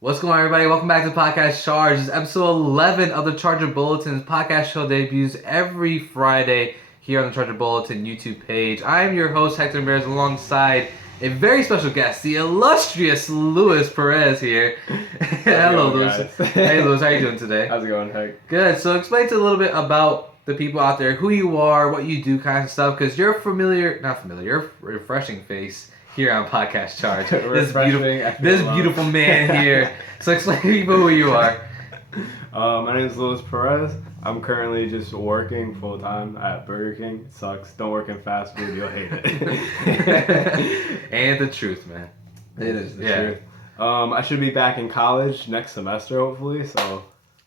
What's going on, everybody? Welcome back to Podcast Charge. This is episode 11 of the Charger Bulletin's podcast show debuts every Friday here on the Charger Bulletin YouTube page. I am your host, Hector alongside a very special guest, the illustrious Luis Perez here. Hello, Luis. Hey, Luis. How are you doing today? How's it going, Heck? Good. So explain to a little bit about the people out there, who you are, what you do, kind of stuff, because you're you're a refreshing face here on Podcast Charge. this beautiful man here. So explain to people who you are. My name is Luis Perez. I'm currently just working full time at Burger King. It sucks. Don't work in fast food. You'll hate it. And the truth, man. It is the truth. I should be back in college next semester, hopefully. So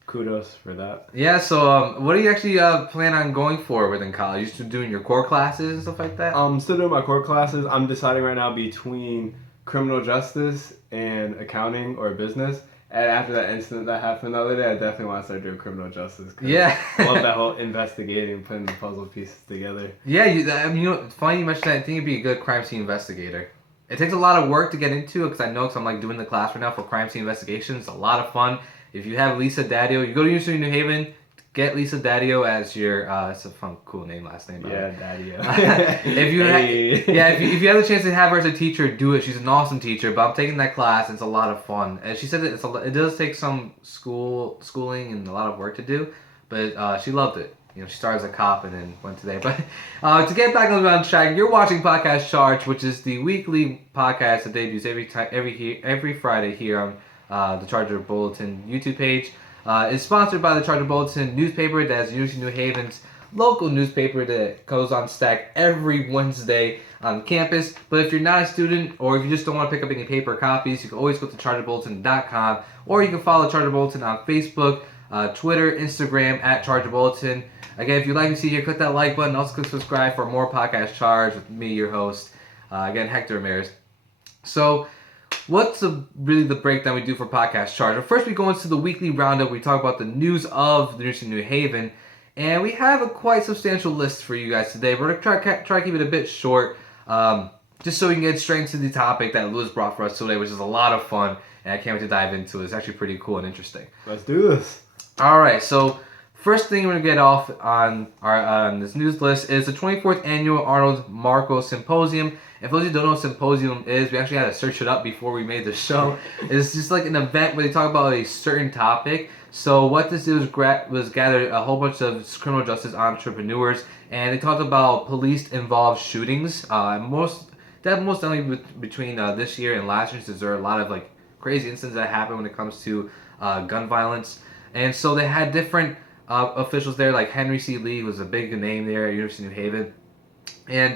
kudos for that. Yeah. So what do you actually plan on going for within college? You still doing your core classes and stuff like that? Still doing my core classes. I'm deciding right now between criminal justice and accounting or business. And after that incident that happened the other day, I definitely want to start doing criminal justice. Yeah. I love that whole investigating, putting the puzzle pieces together. Yeah, it's funny you mentioned that. I think you'd be a good crime scene investigator. It takes a lot of work to get into it because I know, because I'm like doing the class right now for crime scene investigation. It's a lot of fun. If you have Lisa Daddio, you go to University of New Haven, get Lisa Daddio as your, it's a fun, cool name, last name. Yeah, Daddio. if you have the chance to have her as a teacher, do it. She's an awesome teacher, but I'm taking that class. It's a lot of fun. And she said it does take some schooling and a lot of work to do, but she loved it. You know, she started as a cop and then went today. But to get back on track, you're watching Podcast Charge, which is the weekly podcast that debuts every Friday here on the Charger Bulletin YouTube page. It's sponsored by the Charger Bulletin newspaper. That's University of New Haven's local newspaper that goes on stack every Wednesday on campus. But if you're not a student, or if you just don't want to pick up any paper copies, you can always go to chargerbulletin.com, or you can follow Charger Bulletin on Facebook, Twitter, Instagram at Charger Bulletin. Again, if you'd like to see here, click that like button. Also click subscribe for more Podcast Charge with me, your host, again, Hector Ramirez. So, what's really the breakdown we do for Podcast Charge? Well, first, we go into the weekly roundup. We talk about the news of the University of New Haven, and we have a quite substantial list for you guys today. We're going to try to keep it a bit short, just so we can get straight into the topic that Lewis brought for us today, which is a lot of fun, and I can't wait to dive into it. It's actually pretty cool and interesting. Let's do this. All right, so first thing we're going to get off on this news list is the 24th Annual Arnold Marco Symposium. And for those who don't know what Symposium is, we actually had to search it up before we made the show. It's just like an event where they talk about a certain topic. So what this was gathered a whole bunch of criminal justice entrepreneurs, and they talked about police-involved shootings. Most definitely between this year and last year, since there are a lot of like crazy incidents that happen when it comes to gun violence. And so they had different officials there, like Henry C. Lee was a big name there at University of New Haven. And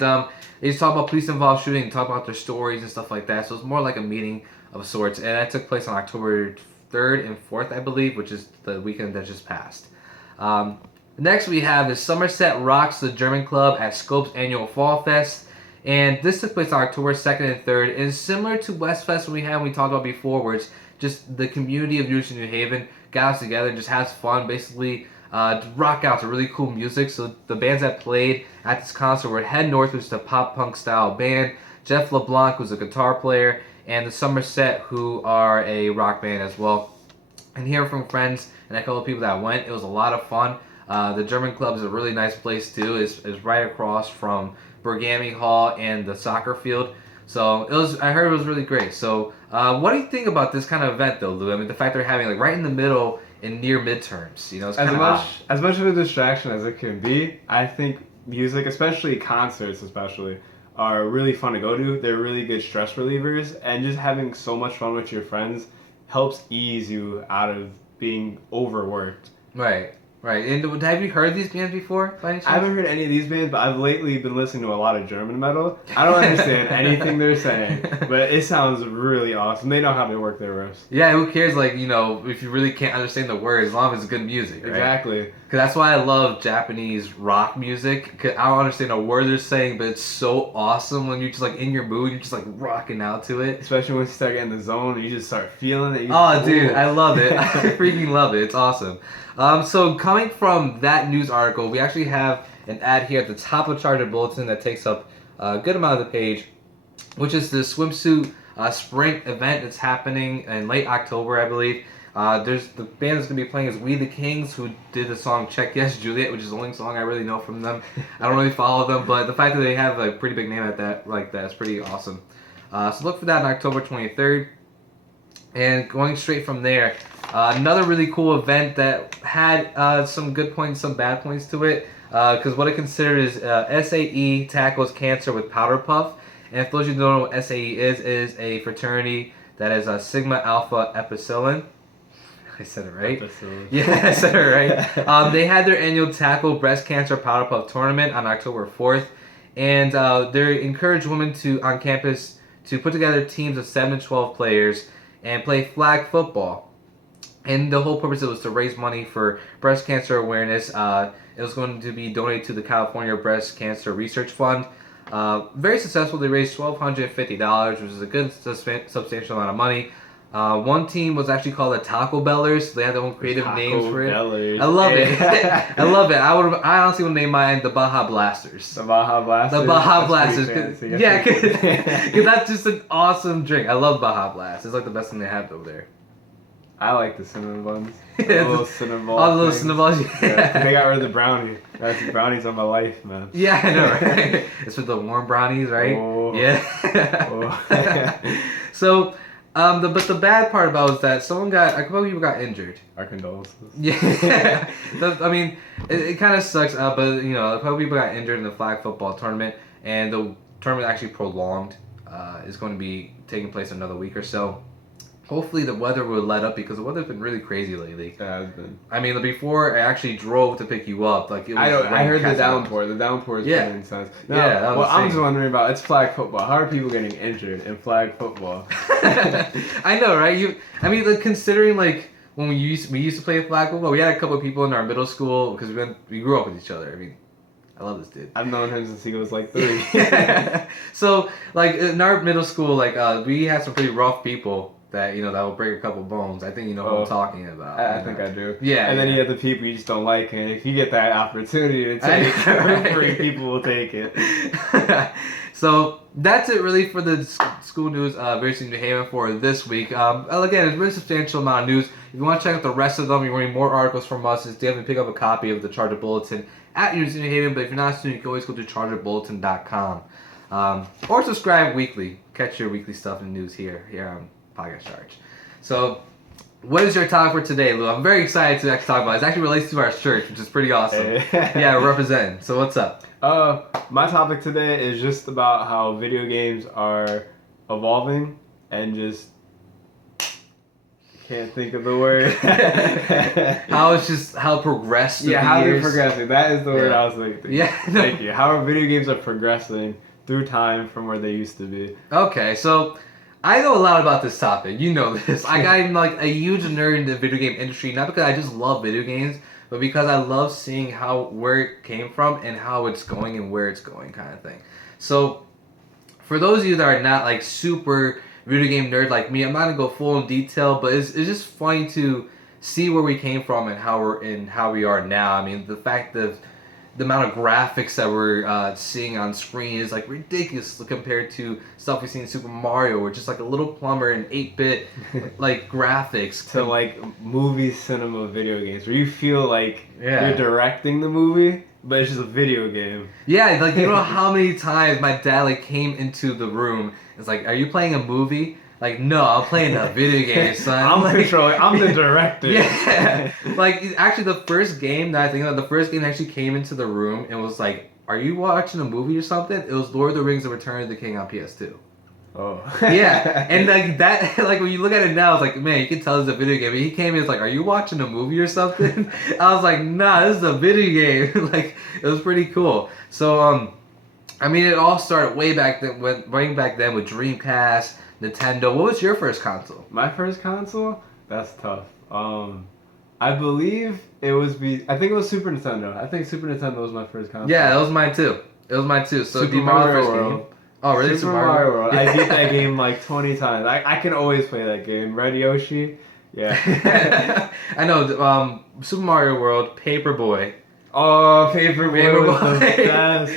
they just talk about police-involved shooting, talk about their stories and stuff like that. So it's more like a meeting of sorts. And that took place on October 3rd and 4th, I believe, which is the weekend that just passed. Next we have is Somerset Rocks the German Club at Scope's annual Fall Fest. And this took place on October 2nd and 3rd. It is similar to West Fest we talked about before, where it's just the community of University of New Haven got together and just has fun, basically rock out to really cool music. So the bands that played at this concert were Head North, which is a pop-punk style band, Jeff LeBlanc, who's a guitar player, and the Somerset, who are a rock band as well. And hearing from friends and a couple of people that went, it was a lot of fun. The German Club is a really nice place too. It's right across from Bergamy Hall and the soccer field. So I heard it was really great. So what do you think about this kind of event though, Lou? I mean, the fact they're having like right in the middle and near midterms, you know, it's kind of odd. As much of a distraction as it can be, I think music, especially concerts are really fun to go to. They're really good stress relievers, and just having so much fun with your friends helps ease you out of being overworked. Right. And have you heard these bands before, by any chance? I haven't heard any of these bands, but I've lately been listening to a lot of German metal. I don't understand anything they're saying, but it sounds really awesome. They know how to work their riffs. Yeah, who cares, like, you know, if you really can't understand the words, as long as it's good music, right? Exactly. Because that's why I love Japanese rock music. Cause I don't understand a word they're saying, but it's so awesome when you're just, like, in your mood, you're just, like, rocking out to it. Especially once you start getting in the zone and you just start feeling it. Dude, I love it. I freaking love it. It's awesome. So coming from that news article, we actually have an ad here at the top of Charger Bulletin that takes up a good amount of the page, which is the swimsuit sprint event that's happening in late October, I believe. There's the band that's gonna be playing is We the Kings, who did the song "Check Yes Juliet," which is the only song I really know from them. I don't really follow them, but the fact that they have a pretty big name at that, like that, is pretty awesome. So look for that on October 23rd. And going straight from there, another really cool event that had some good points, some bad points to it. Because what it considered is SAE tackles cancer with powder puff. And if those of you don't know what SAE is a fraternity that is a Sigma Alpha Epsilon. I said it right. Epsilon. Yeah, I said it right. They had their annual tackle breast cancer powder puff tournament on October 4th. And they encouraged women on campus to put together teams of 7 to 12 players and play flag football. And the whole purpose was to raise money for breast cancer awareness. It was going to be donated to the California Breast Cancer Research Fund. Very successful. They raised $1,250, which is a good substantial amount of money. One team was actually called the Taco Bellers. So they had their own creative names for it. Bellers. I love it. I love it. I honestly would name mine the Baja Blasters. The Baja Blasters. The Baja That's Blasters. pretty fancy. Yeah, because that's just an awesome drink. I love Baja Blast. It's like the best thing they have over there. I like the cinnamon buns. Yeah, The little cinnamon balls. All the little things. cinnamon balls. Yeah, they got rid of the brownie. That's the brownies on my life, man. Yeah, I know, right? It's with the warm brownies, right? Oh. Yeah. Oh. So, but the bad part about it was that a couple people got injured. Our condolences. Yeah. I mean, it kind of sucks, but a couple people got injured in the flag football tournament, and the tournament actually prolonged. Is going to be taking place in another week or so. Hopefully the weather will let up because the weather's been really crazy lately. Yeah, it's been. I mean, before I actually drove to pick you up, like it was. I heard the cats and dogs. downpour. The downpour is Yeah. pretty intense. No, Yeah, that was what I'm insane. just wondering about, it's flag football. How are people getting injured in flag football? I know, right? Like, considering like when we used to play flag football, we had a couple of people in our middle school because we grew up with each other. I mean, I love this dude. I've known him since he was like 3. So like in our middle school, like we had some pretty rough people that that will break a couple bones. I think you know what I'm talking about. I think I do. Yeah. And then you have the people you just don't like, and if you get that opportunity to take it, free people will take it. So that's it really for the school news University of New Haven for this week. Again, it's a really substantial amount of news. If you want to check out the rest of them, you're reading more articles from us, just definitely pick up a copy of the Charger Bulletin at University of New Haven. But if you're not a student, you can always go to chargerbulletin.com. Or subscribe weekly. Catch your weekly stuff and news here on Podcast Charge. So, what is your topic for today, Lou? I'm very excited to actually talk about it. It actually relates to our church, which is pretty awesome. Yeah, we're representing. So, what's up? My topic today is just about how video games are evolving and just can't think of the word. how progressed. Yeah, how they're progressing. That is the word I was thinking. Yeah. Thank you. How video games are progressing through time from where they used to be. Okay, so I know a lot about this topic. You know this. I'm like a huge nerd in the video game industry, not because I just love video games, but because I love seeing where it came from and how it's going and where it's going, kind of thing. So, for those of you that are not like super video game nerd like me, I'm not gonna go full in detail, but it's just funny to see where we came from and how we are now. I mean, the fact that the amount of graphics that we're seeing on screen is like ridiculous compared to stuff we see in Super Mario, where just like a little plumber in 8-bit like graphics to like movie cinema video games where you feel like Yeah. you're directing the movie, but it's just a video game. Yeah, like you know how many times my dad like came into the room. It's like, are you playing a movie? Like, no, I'm playing a video game, son. I'm like, controlling. I'm the director. Yeah. Like, actually, the first game that I think of, the first game that actually came into the room and was like, are you watching a movie or something? It was Lord of the Rings: The Return of the King on PS2. Oh. Yeah, and like that, like when you look at it now, it's like, man, you can tell it's a video game. But he came in, it's like, are you watching a movie or something? I was like, nah, this is a video game. Like, it was pretty cool. So, I mean, it all started way back then with Dreamcast, Nintendo. What was your first console? My first console? That's tough. I believe I think it was Super Nintendo. I think Super Nintendo was my first console. Yeah, that was mine too. So Super do you remember the Mario first World. game? Oh, really? Super Mario World. I beat that game like 20 times. I can always play that game. Red Yoshi. Yeah. I know. Super Mario World, Paperboy. Oh, Paperboy was the best.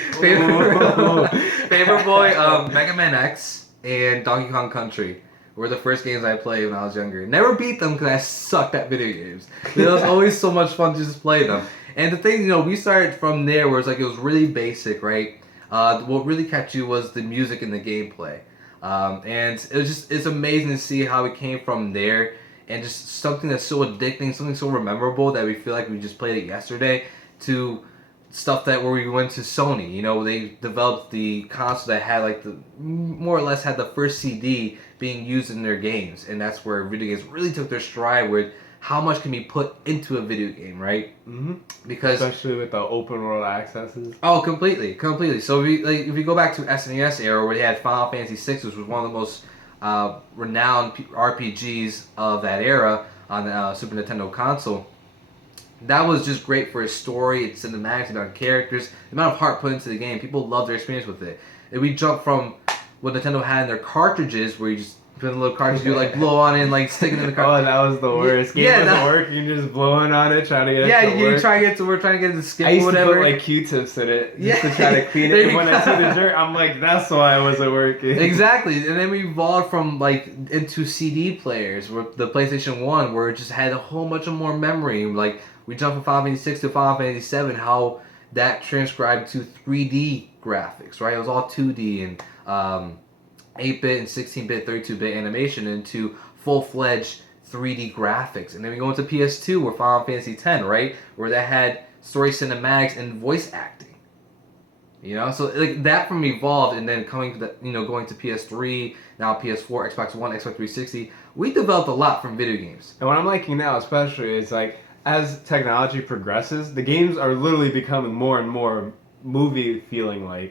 Paperboy, Mega Man X, and Donkey Kong Country were the first games I played when I was younger. Never beat them because I sucked at video games. But it was always so much fun to just play them. And the thing, we started from there where it was really basic, right? What really kept you was the music and the gameplay. And it's amazing to see how it came from there, and just something that's so addicting, something so memorable that we feel like we just played it yesterday, to stuff that where we went to Sony. They developed the console that had more or less had the first CD being used in their games, and that's where video games really took their stride with how much can be put into a video game, right? Mm-hmm. Because especially with the open world accesses. Oh, completely. So if we go back to SNES era where they had Final Fantasy VI, which was one of the most renowned RPGs of that era on the Super Nintendo console. That was just great for its story, its cinematics, the amount of characters, the amount of heart put into the game. People loved their experience with it. And we jumped from what Nintendo had in their cartridges, where you just put in a little cartridge, you blow on it and stick it in the cartridge. Oh, that was the worst. Game wasn't working, you're just blowing on it, trying to get it to work. You try to get to work, trying to get it to skip or whatever. I used to put Q-tips in it just to try to clean it. And when I see the dirt, I'm like, that's why it wasn't working. Exactly. And then we evolved from into CD players, with the PlayStation 1, where it just had a whole bunch of more memory. We jumped from Final Fantasy 6 to Final Fantasy 7, how that transcribed to 3D graphics, right? It was all 2D and 8-bit and 16-bit, 32-bit animation into full-fledged 3D graphics. And then we go into PS2, where Final Fantasy X, right? Where that had story cinematics and voice acting. So that from evolved, and then going to PS3, now PS4, Xbox One, Xbox 360, we developed a lot from video games. And what I'm liking now especially is as technology progresses, the games are literally becoming more and more movie feeling where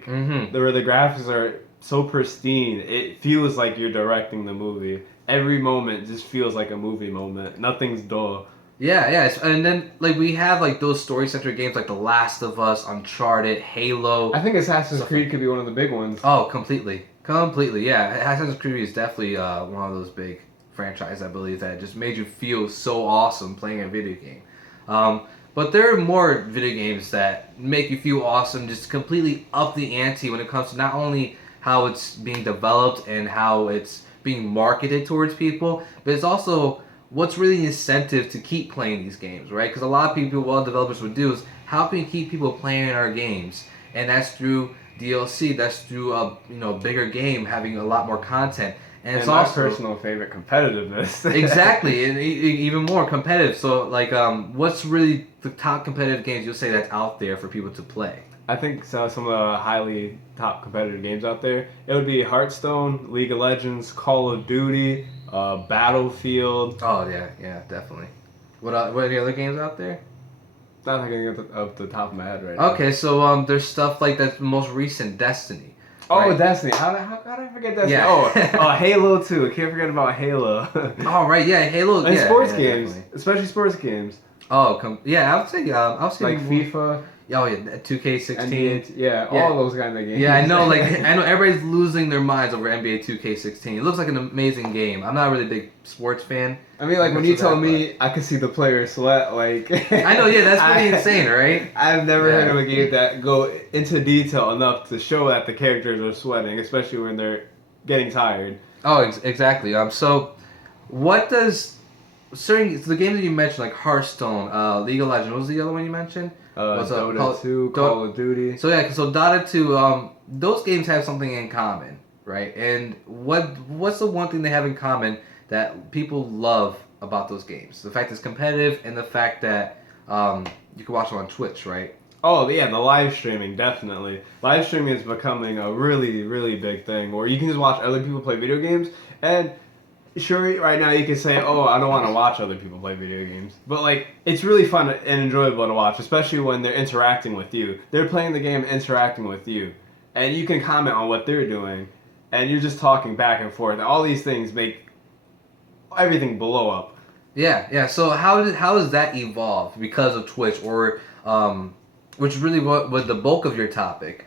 the graphics are so pristine, it feels like you're directing the movie. Every moment just feels like a movie moment. Nothing's dull. Yeah. And then we have those story-centric games like The Last of Us, Uncharted, Halo. I think Assassin's Creed could be one of the big ones. Oh, completely. Yeah, Assassin's Creed is definitely one of those big franchises, I believe, that just made you feel so awesome playing a video game. But there are more video games that make you feel awesome, just completely up the ante when it comes to not only how it's being developed and how it's being marketed towards people, but it's also what's really the incentive to keep playing these games, right? Because a lot of people, what developers would do is, how can we keep people playing our games? And that's through DLC, that's through a bigger game, having a lot more content. And it's my also personal favorite, competitiveness. Exactly, and even more competitive. So what's really the top competitive games you'll say that's out there for people to play? I think some of the highly top competitive games out there, it would be Hearthstone, League of Legends, Call of Duty, Battlefield. Oh yeah, definitely. What any other games out there? Not thinking of the top of my head right now. Okay, so there's stuff that's most recent, Destiny. Oh, right? Destiny. How did I forget Destiny? Yeah. Oh, Halo too. I can't forget about Halo. Oh, right, yeah, Halo. And sports definitely. games, especially sports games. Oh, I would say FIFA. Oh yeah, 2K16. NBA, all those kind of games. Yeah, I know. I know everybody's losing their minds over NBA 2K16. It looks like an amazing game. I'm not a really big sports fan. I mean, when you tell me I could see the players sweat, I know, yeah, that's pretty insane, right? I've never heard of a game that go into detail enough to show that the characters are sweating, especially when they're getting tired. Oh, exactly. So what does the games that you mentioned, like Hearthstone, League of Legends, what was the other one you mentioned? Dota 2, Call of Duty. So Dota 2, those games have something in common, right? And what's the one thing they have in common that people love about those games? The fact it's competitive, and the fact that you can watch them on Twitch, right? Oh yeah, the live streaming, definitely. Live streaming is becoming a really, really big thing where you can just watch other people play video games. And sure, right now you can say, oh, I don't want to watch other people play video games. But it's really fun and enjoyable to watch, especially when they're interacting with you. They're playing the game, interacting with you. And you can comment on what they're doing. And you're just talking back and forth. All these things make everything blow up. Yeah. So how does that evolve because of Twitch, or which really was the bulk of your topic?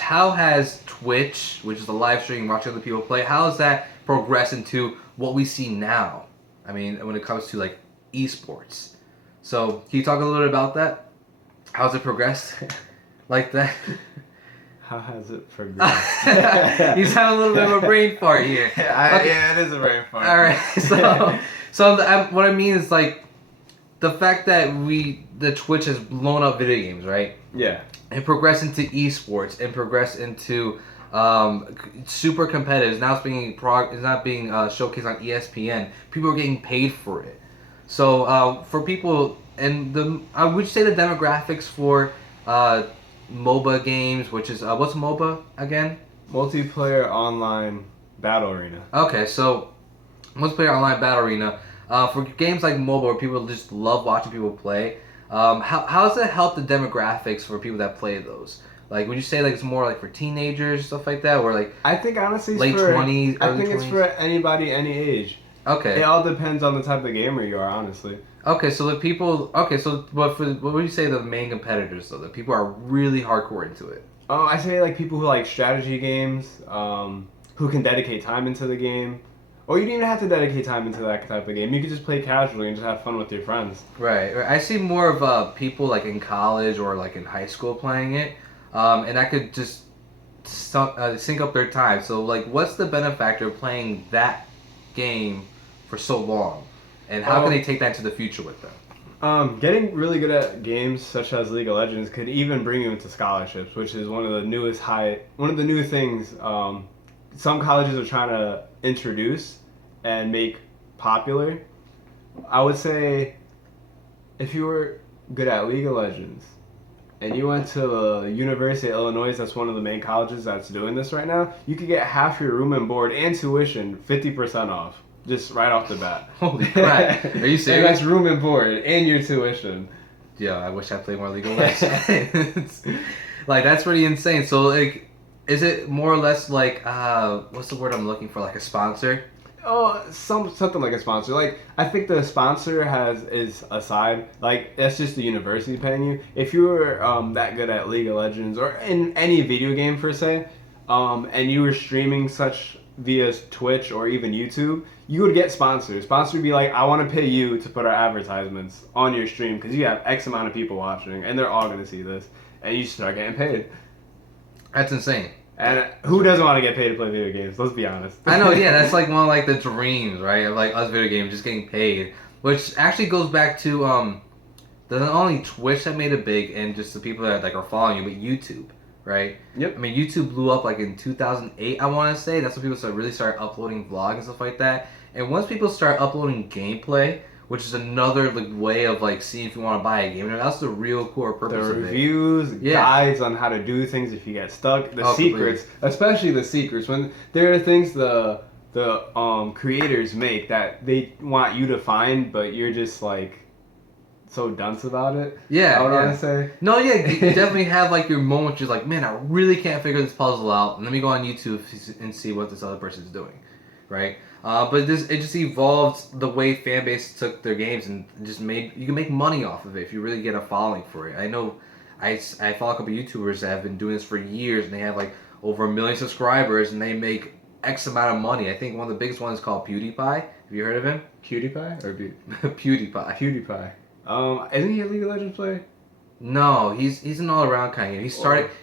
How has Twitch, which is the live stream, watching other people play, how has that progressed into what we see now? I mean, when it comes to eSports. So can you talk a little bit about that? How's it progressed like that? How has it progressed? He's having a little bit of a brain fart here. Okay. Yeah, it is a brain fart. All right. What I mean is like the fact that the Twitch has blown up video games, right? Yeah. And progressed into eSports and progressed into super competitive. Now it's not being showcased on ESPN. People are getting paid for it. So for people and I would say the demographics for MOBA games, which is what's MOBA again? Multiplayer online battle arena. Okay, so multiplayer online battle arena. For games like MOBA where people just love watching people play, how does that help the demographics for people that play those? Like, would you say like it's more like for teenagers, stuff like that, or like I think honestly it's late for, 20s, I early think 20s? it's for anybody, any age. Okay. It all depends on the type of gamer you are, honestly. Okay, so the people. Okay, so what would you say the main competitors though? The people are really hardcore into it. Oh, I say like people who like strategy games, who can dedicate time into the game. Or you don't even have to dedicate time into that type of game. You could just play casually and just have fun with your friends. Right. I see more of people like in college or like in high school playing it, and that could just sync up their time. So like, what's the benefactor of playing that game for so long, and how can they take that to the future with them? Getting really good at games such as League of Legends could even bring you into scholarships, which is one of the new things some colleges are trying to introduce and make popular. I would say if you were good at League of Legends and you went to the University of Illinois, that's one of the main colleges that's doing this right now, you could get half your room and board and tuition 50% off. Just right off the bat. Holy crap. Are you serious? And that's room and board and your tuition. Yeah, I wish I played more League of Legends. Like, that's pretty insane. So, like, is it more or less like, what's the word I'm looking for? Like a sponsor? Oh, something like a sponsor. Like, I think the sponsor is aside. Like, that's just the university paying you. If you were that good at League of Legends or in any video game per se, and you were streaming such via Twitch or even YouTube, you would get sponsors. Sponsor would be like, I want to pay you to put our advertisements on your stream because you have X amount of people watching and they're all going to see this. And you start getting paid. That's insane. And who doesn't want to get paid to play video games? Let's be honest. I know, yeah, that's like one of like the dreams, right? Of like us video games just getting paid. Which actually goes back to not only Twitch that made it big and just the people that like are following you, but YouTube. Right? Yep. I mean, YouTube blew up like in 2008, I want to say. That's when people really started uploading vlogs and stuff like that. And once people start uploading gameplay, which is another like way of like seeing if you want to buy a game, and that's the real core purpose of it. The reviews, guides on how to do things if you get stuck, the secrets, completely. Especially the secrets. When there are things the creators make that they want you to find, but you're just like so dunce about it. Yeah, I would want to say. No, yeah, you definitely have like your moments. You're like, man, I really can't figure this puzzle out. And let me go on YouTube and see what this other person's doing, right? But it just evolved the way fan base took their games and just you can make money off of it if you really get a following for it. I know, I follow a couple YouTubers that have been doing this for years and they have like over 1 million subscribers and they make X amount of money. I think one of the biggest ones is called PewDiePie. Have you heard of him? PewDiePie or PewDiePie. PewDiePie. Isn't he a League of Legends player? No, he's an all around kind of game.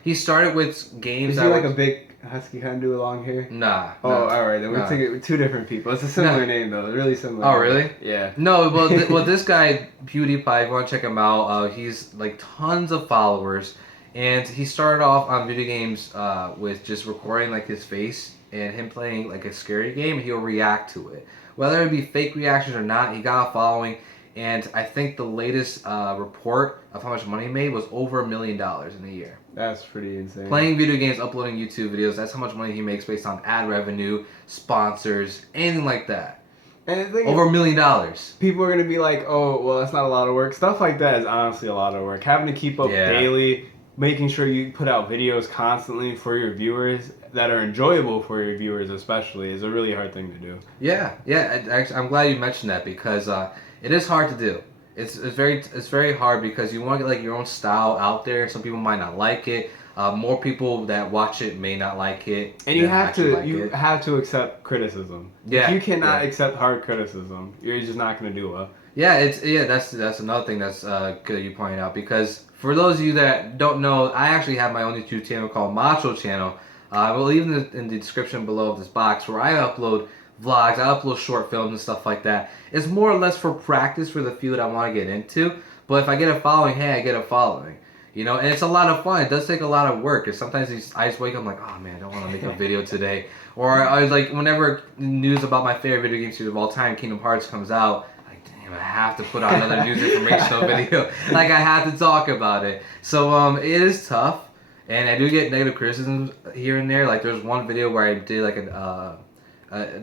He started with games. Is he like a big husky kind of dude with long hair? Nah. Oh, alright. Then we're taking two different people. It's a similar name though. Really similar. Oh, really? Yeah. No, well, this guy PewDiePie. If you want to check him out, he's like tons of followers, and he started off on video games with just recording like his face and him playing like a scary game. And he'll react to it, whether it be fake reactions or not. He got a following. And I think the latest report of how much money he made was over $1 million in a year. That's pretty insane. Playing video games, uploading YouTube videos, that's how much money he makes based on ad revenue, sponsors, anything like that. And over $1 million. People are going to be like, oh, well, that's not a lot of work. Stuff like that is honestly a lot of work. Having to keep up daily, making sure you put out videos constantly for your viewers that are enjoyable for your viewers especially is a really hard thing to do. Yeah. Actually, I'm glad you mentioned that because it is hard to do. It's very hard because you want to get like your own style out there. Some people might not like it. More people that watch it may not like it. And you than have actually to like it. have to accept criticism. Yeah, If you cannot yeah. accept hard criticism, you're just not going to do well. That's another thing that's good you pointed out, because for those of you that don't know, I actually have my own YouTube channel called Macho Channel. I will leave in the description below of this box, where I upload vlogs, I upload short films and stuff like that. It's more or less for practice for the field I want to get into. But if I get a following, hey, I get a following. You know, and it's a lot of fun. It does take a lot of work. And sometimes I just wake up, I'm like, oh man, I don't want to make a video today. Or I was like, whenever news about my favorite video game series of all time, Kingdom Hearts, comes out, I have to put out another news informational video. Like, I have to talk about it. So it is tough, and I do get negative criticisms here and there. Like, there's one video where I did like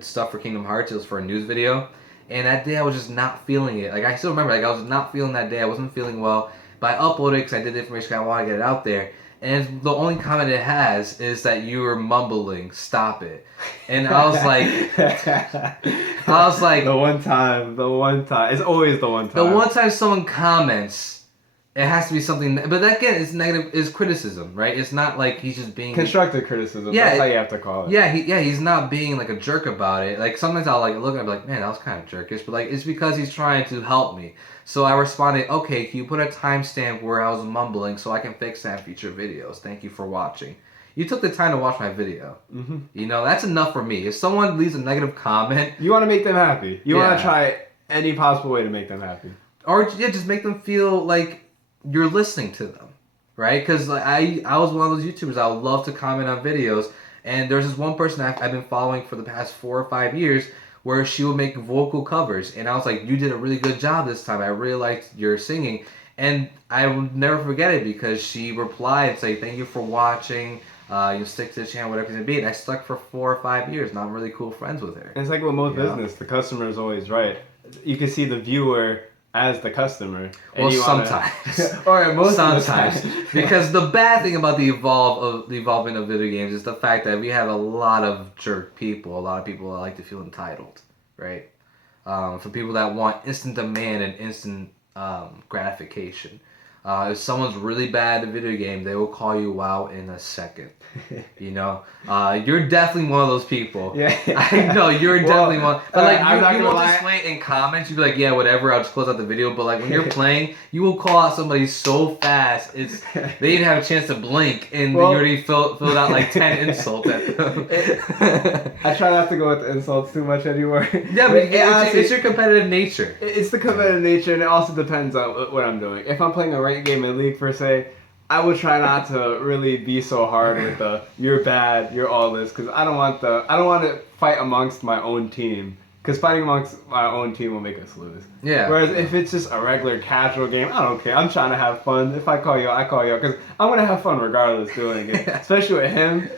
stuff for Kingdom Hearts. It was for a news video, and that day I was just not feeling it. Like, I still remember, like, I was not feeling that day. I wasn't feeling well, but I uploaded it because I did the information. I want to get it out there. And the only comment it has is that you were mumbling, stop it. And I was like, the one time. It's always the one time. the one time someone comments, it has to be something. But that, again, is negative, is criticism, right? It's not like he's just being constructive criticism. Yeah, That's how you have to call it. Yeah, he's not being like a jerk about it. Like, sometimes I'll like look at it and be like, man, that was kind of jerkish. But like, it's because he's trying to help me. So I responded, okay, can you put a timestamp where I was mumbling so I can fix that in future videos? Thank you for watching. You took the time to watch my video. Mm-hmm. You know, that's enough for me. If someone leaves a negative comment, you want to make them happy. You want Yeah. to try any possible way to make them happy. or yeah, just make them feel like you're listening to them, right? Because like, I was one of those YouTubers. I would love to comment on videos, and there's this one person I've been following for the past 4 or 5 years, where she would make vocal covers, and I was like, you did a really good job this time. I really liked your singing, and I will never forget it because she replied saying, thank you for watching. You stick to the channel, whatever it's gonna be. And I stuck for 4 or 5 years, and I'm really cool friends with her. And it's like with most You know? business, the customer is always right. You can see the viewer as the customer. And Well, you sometimes. or most Sometimes. of the time. Because the bad thing about the evolvement of video games is the fact that we have a lot of jerk people, a lot of people that like to feel entitled, right? For people that want instant demand and instant gratification. If someone's really bad at a video game, they will call you out in a second. You know, you're definitely one of those people. Yeah. I know you're definitely one. But like, I'm not you gonna won't lie. just wait in comments. You be like, yeah, whatever. I'll just close out the video. But like, when you're playing, you will call out somebody so fast. They didn't have a chance to blink, and you already filled out like 10 insults at them. I try not to go with the insults too much anymore. Yeah, but it's your competitive nature. It's the competitive nature, and it also depends on what I'm doing. If I'm playing a ranked game in League per se, I would try not to really be so hard with the "you're bad, you're all this," because I don't want to fight amongst my own team. Because fighting amongst my own team will make us lose. Yeah. Whereas if it's just a regular casual game, I don't care. I'm trying to have fun. If I call you out, I call you out. Because I'm going to have fun regardless doing it. Especially with him.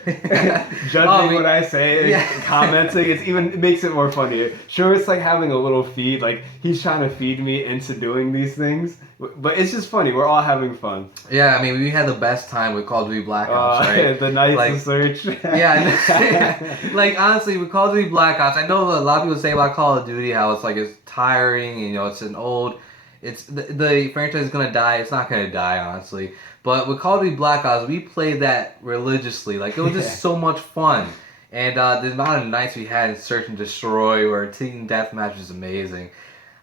Judging what I say and commenting. It makes it more funny. Sure, it's like having a little feed. Like, he's trying to feed me into doing these things. But it's just funny. We're all having fun. Yeah, I mean, we had the best time with Call of Duty Black Ops, right? The Knights of Search. Yeah, like, honestly, with Call of Duty Black Ops, I know a lot of people say about Call of Duty how it's like it's tiring, you know, the franchise is gonna die. It's not gonna die, honestly. But with Call of Duty Black Ops, we played that religiously. Like, it was just so much fun. And the amount of nights we had in Search and Destroy or Team Deathmatch is amazing.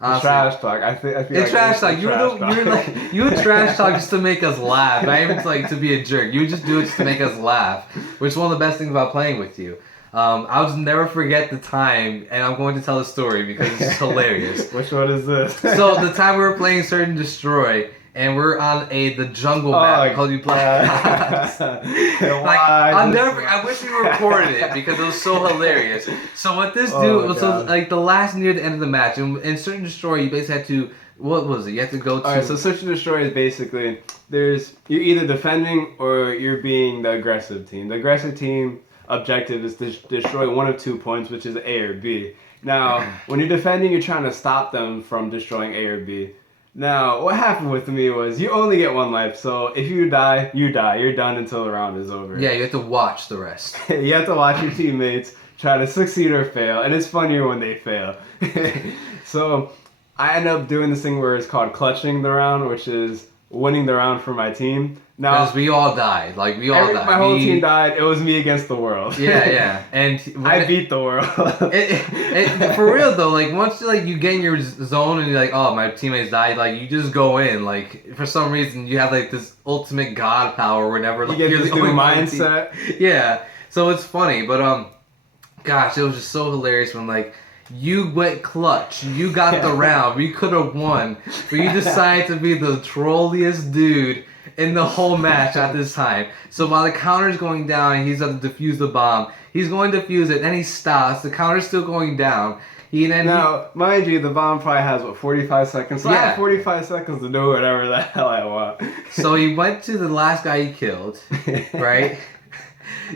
Honestly, trash talk. I feel it's like trash talk. You would trash talk just to make us laugh, not even to be a jerk. You would just do it just to make us laugh, which is one of the best things about playing with you. I'll just never forget the time, and I'm going to tell the story because it's hilarious. Which one is this? So the time we were playing Search and Destroy, and we're on the jungle map called Black Ops. I wish we recorded it because it was so hilarious. So what this dude, the last near the end of the match, in Search and Destroy, you basically had to, what was it? You have to go to. Alright, so Search and Destroy is basically you're either defending or you're being the aggressive team. The aggressive team objective is to destroy one of 2 points, which is A or B. Now, when you're defending, you're trying to stop them from destroying A or B. Now, what happened with me was you only get 1 life, so if you die, you die. You're done until the round is over. Yeah, you have to watch the rest. You have to watch your teammates try to succeed or fail, and it's funnier when they fail. So, I end up doing this thing where it's called clutching the round, which is winning the round for my team. Now, Because we all died. Like, we all died. my whole team died. It was me against the world. Yeah. And I beat the world. for real though, like once you get in your zone and you're like, oh, my teammates died, like you just go in. Like for some reason you have like this ultimate god power whenever like, you get you're this the new only one mindset. Yeah. So it's funny, but gosh, it was just so hilarious when like you went clutch, you got the round, we could have won, but you decided to be the trolliest dude in the whole match at this time. So while the counter's going down, he's about to defuse the bomb. He's going to defuse it, then he stops. The counter's still going down. Mind you, the bomb probably has 45 seconds. So I have 45 seconds to do whatever the hell I want. So he went to the last guy he killed, right?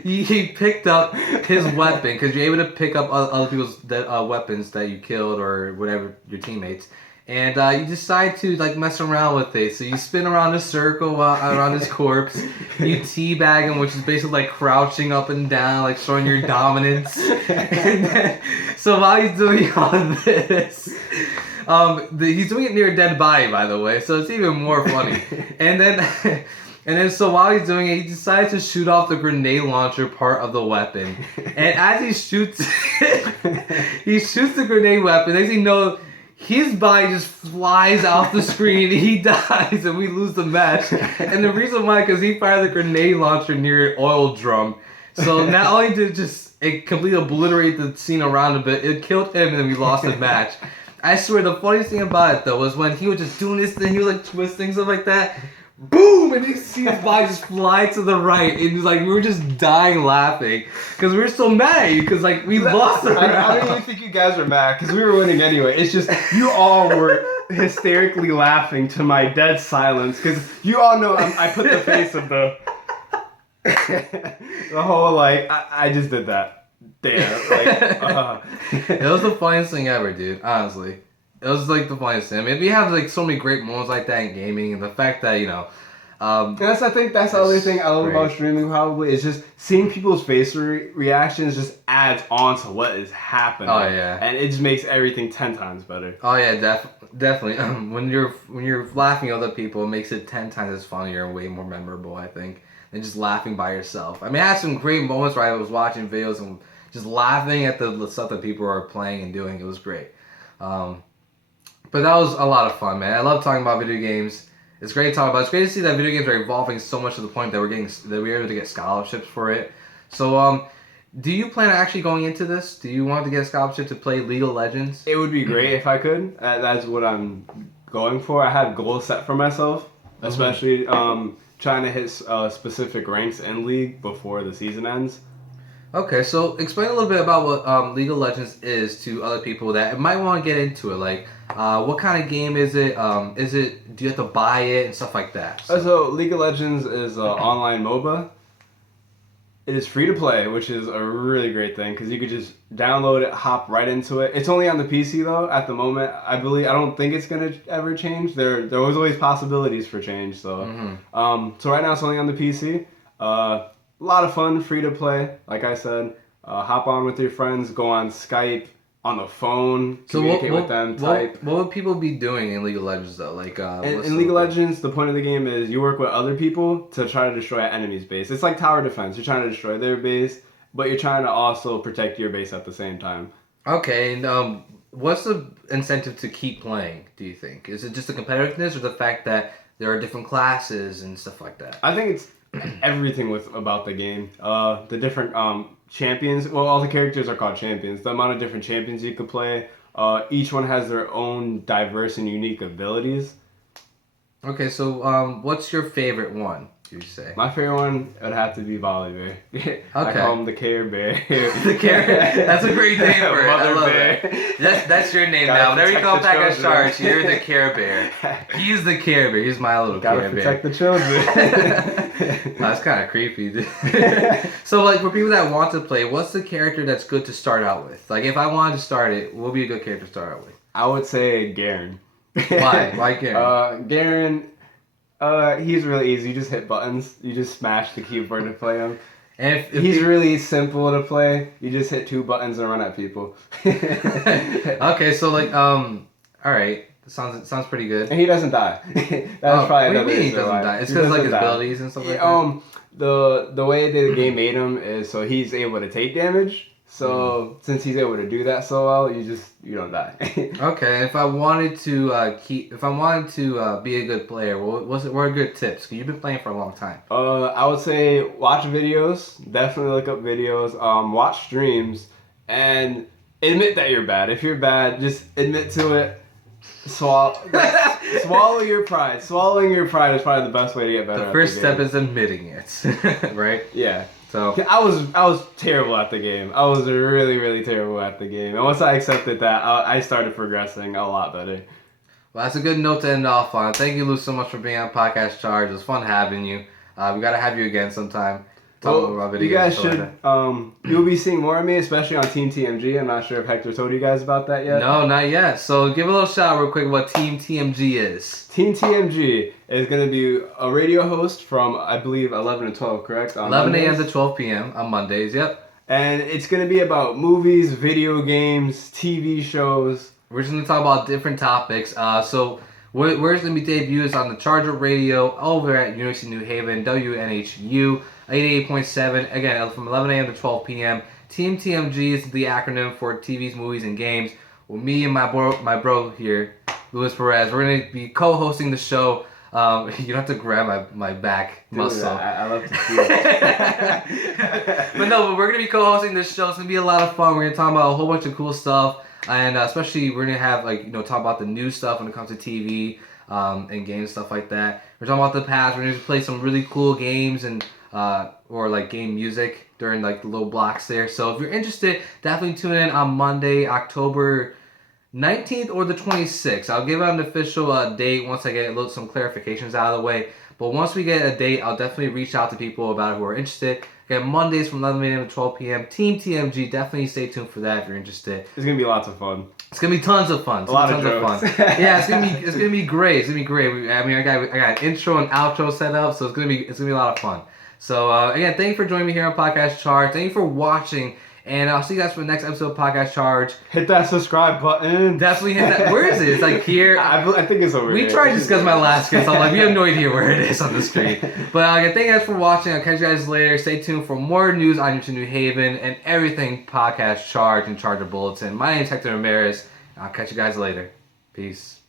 He picked up his weapon because you're able to pick up other people's weapons that you killed or whatever your teammates, and you decide to like mess around with it. So you spin around a circle around his corpse. You teabag him, which is basically like crouching up and down, like showing your dominance. And then, so while he's doing all this. He's doing it near a dead body, by the way, so it's even more funny. And then so while he's doing it, he decides to shoot off the grenade launcher part of the weapon. And as he shoots he shoots the grenade weapon. Next thing you know, his body just flies off the screen. He dies, and we lose the match. And the reason why, because he fired the grenade launcher near an oil drum. So not only did it completely obliterate the scene around a bit, it killed him, and then we lost the match. I swear, the funniest thing about it, though, was when he was just doing this thing, he was, like, twisting, stuff like that. Boom! And you see his body just fly to the right. And it's like, we were just dying laughing. Because we were so mad at you, because, like, we lost the round. I don't even think you guys were mad, because we were winning anyway. It's just, you all were hysterically laughing to my dead silence, because you all know I put the face of the whole, like, I just did that. Damn, It was the funniest thing ever, dude. Honestly, it was like the funniest thing. I mean, we have like so many great moments like that in gaming, and the fact that I think that's the other thing I love about streaming. Probably is just seeing people's face reactions just adds on to what is happening. Oh yeah, and it just makes everything 10 times better. Oh yeah, definitely. When you're laughing at other people, it makes it 10 times as funnier and way more memorable, I think, than just laughing by yourself. I mean, I had some great moments where I was watching videos and just laughing at the stuff that people are playing and doing. It was great. But that was a lot of fun, man. I love talking about video games. It's great to talk about. It's great to see that video games are evolving so much to the point that we're able to get scholarships for it. So, do you plan on actually going into this? Do you want to get a scholarship to play League of Legends? It would be great if I could. That's what I'm going for. I have goals set for myself, especially trying to hit specific ranks in League before the season ends. Okay, so explain a little bit about what League of Legends is to other people that might want to get into it. Like, what kind of game is it? Do you have to buy it and stuff like that? So League of Legends is an online MOBA. It is free to play, which is a really great thing because you could just download it, hop right into it. It's only on the PC though at the moment. I don't think it's gonna ever change. There was always possibilities for change. So, so right now it's only on the PC. A lot of fun, free to play. Like I said, hop on with your friends, go on Skype, on the phone, communicate with them, type. What would people be doing in League of Legends though? Like in League of Legends, the point of the game is you work with other people to try to destroy an enemy's base. It's like tower defense. You're trying to destroy their base, but you're trying to also protect your base at the same time. Okay, and what's the incentive to keep playing, do you think? Is it just the competitiveness or the fact that there are different classes and stuff like that? I think it's everything about the game. The different champions. Well, all the characters are called champions. The amount of different champions you could play. Each one has their own diverse and unique abilities. Okay, so what's your favorite one? Do you say? My favorite one would have to be Volley Bear. Okay. I call him the Care Bear. The Care. That's a great name for it. Mother I love Bear. it. That's your name now. Whenever you come back at Sharks, you're the Care Bear. He's the Care Bear. He's my little Care Bear. Gotta protect the children. That's kind of creepy, dude. So, like, for people that want to play, what's the character that's good to start out with? Like, if I wanted to start it, what would be a good character to start out with? I would say Garen. Why? Why Garen? Garen, he's really easy. You just hit buttons. You just smash the keyboard to play him. And if he's really simple to play. You just hit 2 buttons and run at people. Okay, so like, all right. Sounds pretty good. And he doesn't die. That's probably what do you another mean he reason doesn't why. die? It's He because like doesn't his die. abilities and stuff like that. The way the game made him is so he's able to take damage. So since he's able to do that so well, you don't die. Okay, if I wanted to be a good player, what are good tips? Because you've been playing for a long time. I would say watch videos. Definitely look up videos. Watch streams and admit that you're bad. If you're bad, just admit to it. Swallow your pride. Swallowing your pride is probably the best way to get better. The first step is admitting it, right? Yeah. So I was terrible at the game. I was really, really terrible at the game. And once I accepted that, I started progressing a lot better. well, that's a good note to end off on. Thank you, Lou, so much for being on Podcast Charge. It was fun having you. We gotta have you again sometime. You guys should. You'll be seeing more of me, especially on Team TMG. I'm not sure if Hector told you guys about that yet. No, not yet. So give a little shout real quick what Team TMG is. Team TMG is going to be a radio host from, I believe, 11 to 12, correct? On 11 a.m. Mondays. to 12 p.m. on Mondays, yep. And it's going to be about movies, video games, TV shows. We're just going to talk about different topics. So where it's going to be debuted on the Charger Radio over at University of New Haven, WNHU, 88.7. Again, from 11 a.m. to 12 p.m. Team TMG is the acronym for TVs, movies, and games. Well, me and my bro here, Luis Perez, we're going to be co-hosting the show. You don't have to grab my back muscle. I love to see it. but we're going to be co-hosting this show. It's going to be a lot of fun. We're going to talk about a whole bunch of cool stuff. And especially we're going to have, talk about the new stuff when it comes to TV and games, stuff like that. We're talking about the past. We're going to play some really cool games and or game music during the little blocks there. So if you're interested, definitely tune in on Monday, October 19th or the 26th. I'll give out an official date once I get some clarifications out of the way. But once we get a date, I'll definitely reach out to people about it who are interested. Again, Mondays from 11 a.m. to 12 p.m. Team TMG, definitely stay tuned for that if you're interested. It's going to be lots of fun. It's gonna be tons of fun. A lot of jokes. Yeah, it's gonna be great. It's gonna be great. I got an intro and outro set up, so it's gonna be a lot of fun. So again, thank you for joining me here on Podcast Charge. Thank you for watching, and I'll see you guys for the next episode of Podcast Charge. Hit that subscribe button. Definitely hit that. Where is it? It's here. I think it's over here. We tried to discuss my last guest. I'm we have no idea where it is on the screen. But again, thank you guys for watching. I'll catch you guys later. Stay tuned for more news on University of New Haven and everything Podcast Charge and Charger Bulletin. My name is Hector Ramirez. I'll catch you guys later. Peace.